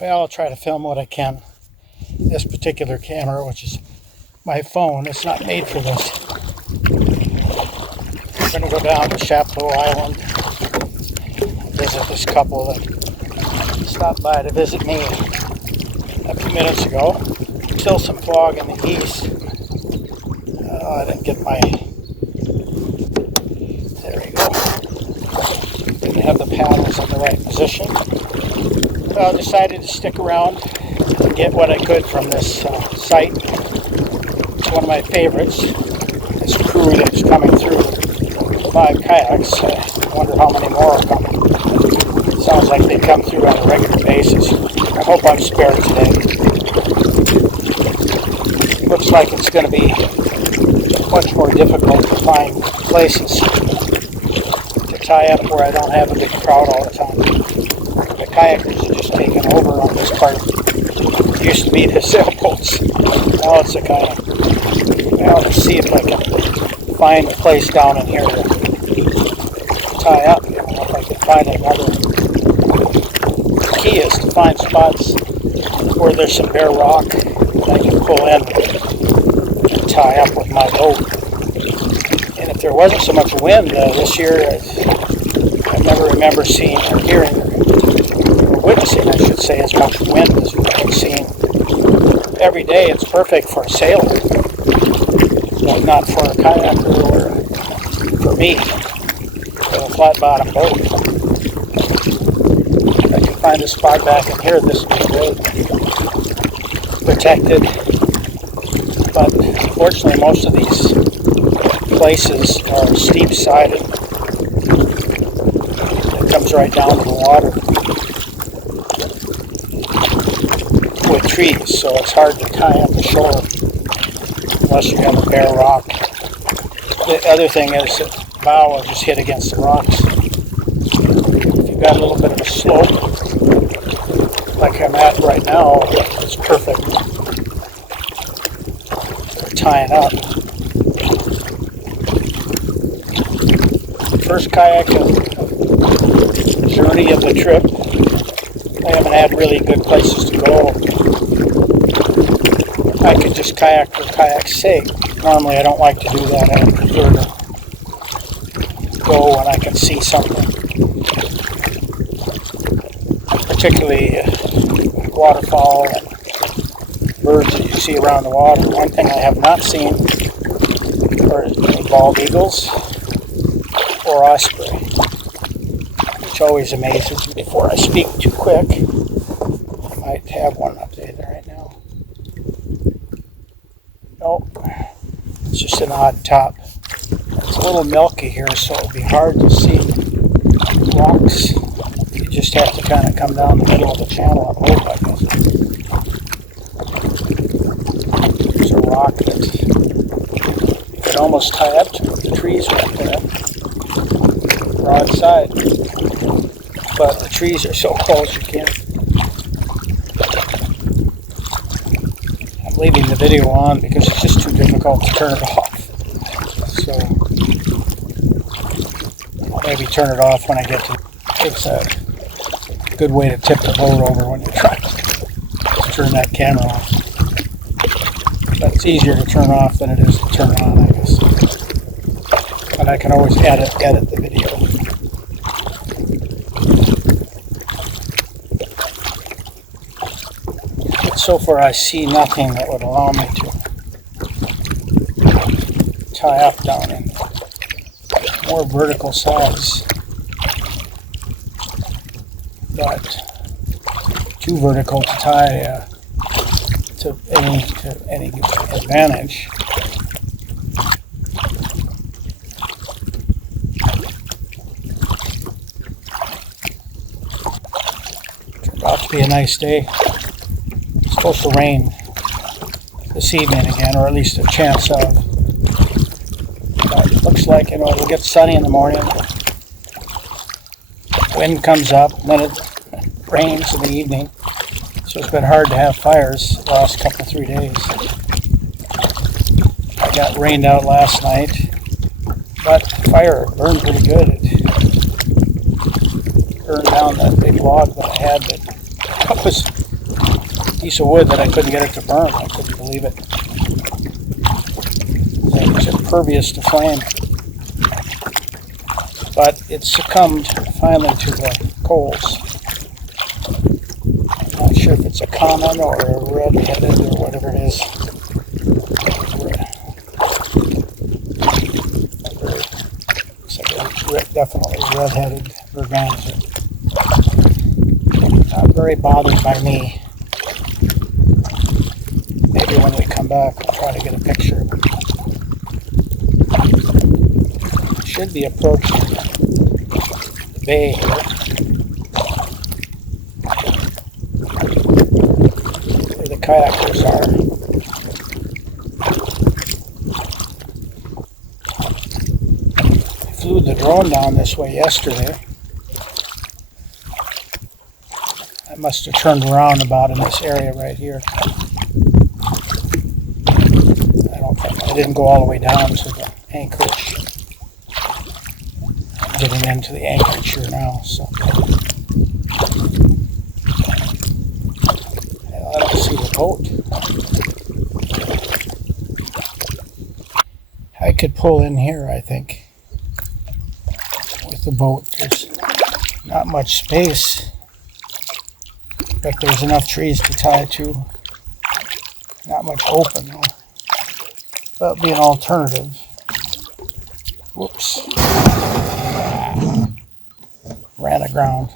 Well, I'll try to film what I can. This particular camera, which is my phone, it's not made for this. I'm going to go down to Chapleau Island, visit this couple that stopped by to visit me a few minutes ago. Still some fog in the east. I didn't get my... There we go. Didn't have the paddles in the right position. So I decided to stick around to get what I could from this site. It's one of my favorites. This crew that's coming through 5 kayaks. I wonder how many more are coming. Sounds like they come through on a regular basis. I hope I'm spared today. Looks like it's going to be much more difficult to find places to tie up where I don't have a big crowd all the time. The kayakers are just taking over on this part. It used to be the sailboats. Now it's a kayak. Now let's see if I can find a place down in here to tie up. You know, if I can find another. The key is to find spots where there's some bare rock that I can pull in and tie up with my boat. And if there wasn't so much wind this year, I never remember seeing or hearing or witnessing, I should say, as much wind as we've been seeing every day. It's perfect for a sailor, but not for a kayaker or for me, for a flat bottom boat. If I can find a spot back in here, this would be great. Protected, but unfortunately most of these places are steep-sided. It comes right down to the water with trees, so it's hard to tie up the shore unless you have a bare rock. The other thing is that the bow will just hit against the rocks. If you've got a little bit of a slope, like I'm at right now, it's perfect for tying up. First kayak journey of the trip. I haven't had really good places to go. I could just kayak for kayak's sake. Normally I don't like to do that. I prefer to go when I can see something. Particularly waterfowl and birds that you see around the water. One thing I have not seen are bald eagles or osprey, which always amazes me. Before I speak too quick, I might have one up there right now. Nope, it's just an odd top. It's a little milky here, so it'll be hard to see rocks. You just have to kind of come down the middle of the channel and hope, I guess. There's a rock that you could almost tie up to with the trees right there. Broadside, but the trees are so close you can't. I'm leaving the video on because it's just too difficult to turn it off. So I'll maybe turn it off when I get to it. It's a good way to tip the boat over when you're trying to turn that camera off. But it's easier to turn off than it is to turn on, I guess. And I can always edit the video. But so far I see nothing that would allow me to tie up down in more vertical sides. But too vertical to tie to any advantage. About to be a nice day. It's supposed to rain this evening again, or at least a chance of. But it looks like, it'll get sunny in the morning. Wind comes up, and then it rains in the evening. So it's been hard to have fires the last 3 days. I got rained out last night, but the fire burned pretty good. It burned down that big log that I had that was piece of wood that I couldn't get it to burn. I couldn't believe it. It was impervious to flame. But it succumbed finally to the coals. I'm not sure if it's a common or a red-headed or whatever it is. Looks like a definitely red-headed merganser. Not very bothered by me. Maybe when we come back, I'll try to get a picture of it. Should be approaching the bay here. Where the kayakers are. I flew the drone down this way yesterday. I must have turned around about in this area right here. I didn't go all the way down to the anchorage. I'm getting into the anchorage here now, so I don't see the boat. I could pull in here, I think, with the boat. There's not much space, but there's enough trees to tie to. Not much open though. That would be an alternative. Whoops. Ran aground.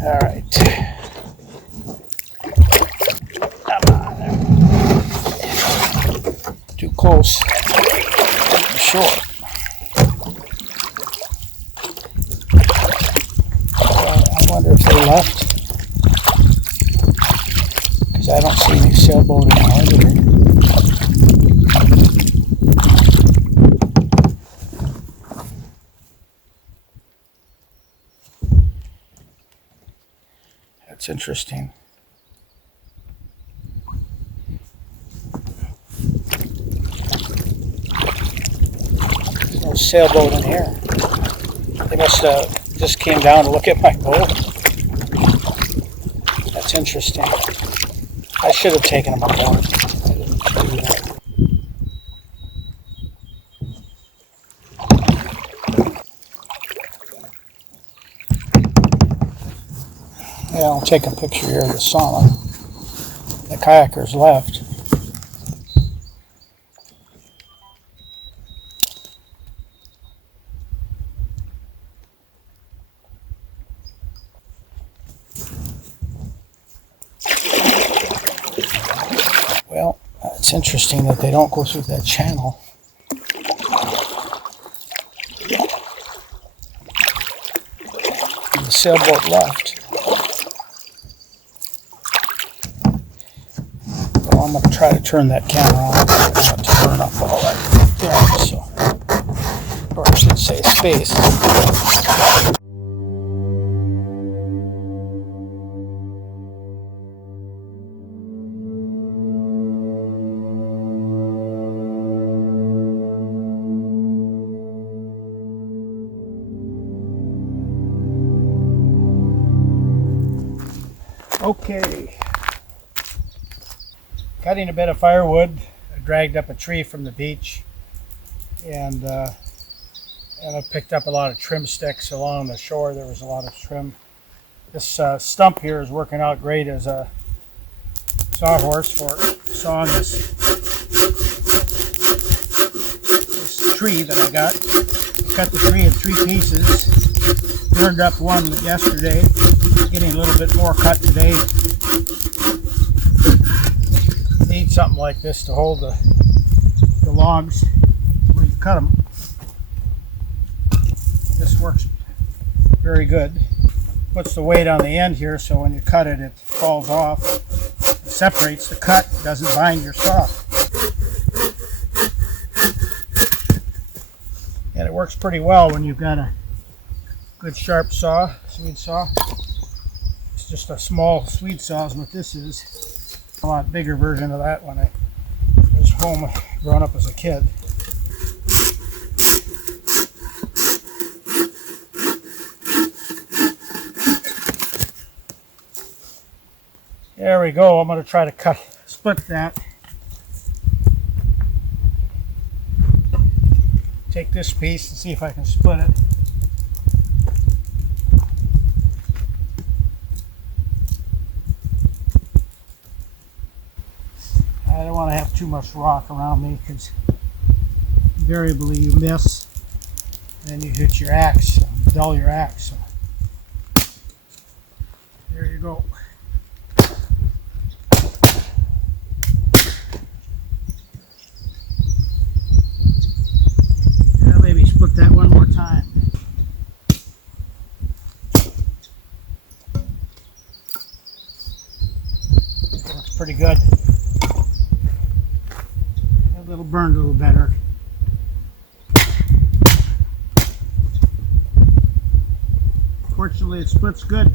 All right. Come on. Too close. Sure. I wonder if they left, because I don't see any sailboat in the harbor. That's interesting. No sailboat in here. They must have just came down to look at my boat. That's interesting. I should have taken them aboard. I didn't do that. Yeah, I'll take a picture here of the sauna. The kayakers left. Well, it's interesting that they don't go through that channel. And the sailboat left. Well, I'm going to try to turn that camera on to burn up all that film, so, or I should say space. Okay, cutting a bit of firewood. I dragged up a tree from the beach, and I picked up a lot of trim sticks along the shore. There was a lot of trim. This stump here is working out great as a sawhorse for sawing this tree that I got. Cut the tree in 3 pieces. Burned up one yesterday. Getting a little bit more cut today. Need something like this to hold the logs where you cut them. This works very good. Puts the weight on the end here, so when you cut it, it falls off. It separates the cut, doesn't bind your saw. And it works pretty well when you've got a good sharp saw, Swede saw. It's just a small Swede saw is what this is. A lot bigger version of that when I was home growing up as a kid. There we go. I'm going to try to split that. Take this piece and see if I can split it. I don't want to have too much rock around me because invariably you miss and then you hit your axe, dull your axe. So there you go. Maybe split that one more time. Looks pretty good. A little burned a little better. Fortunately, it splits good.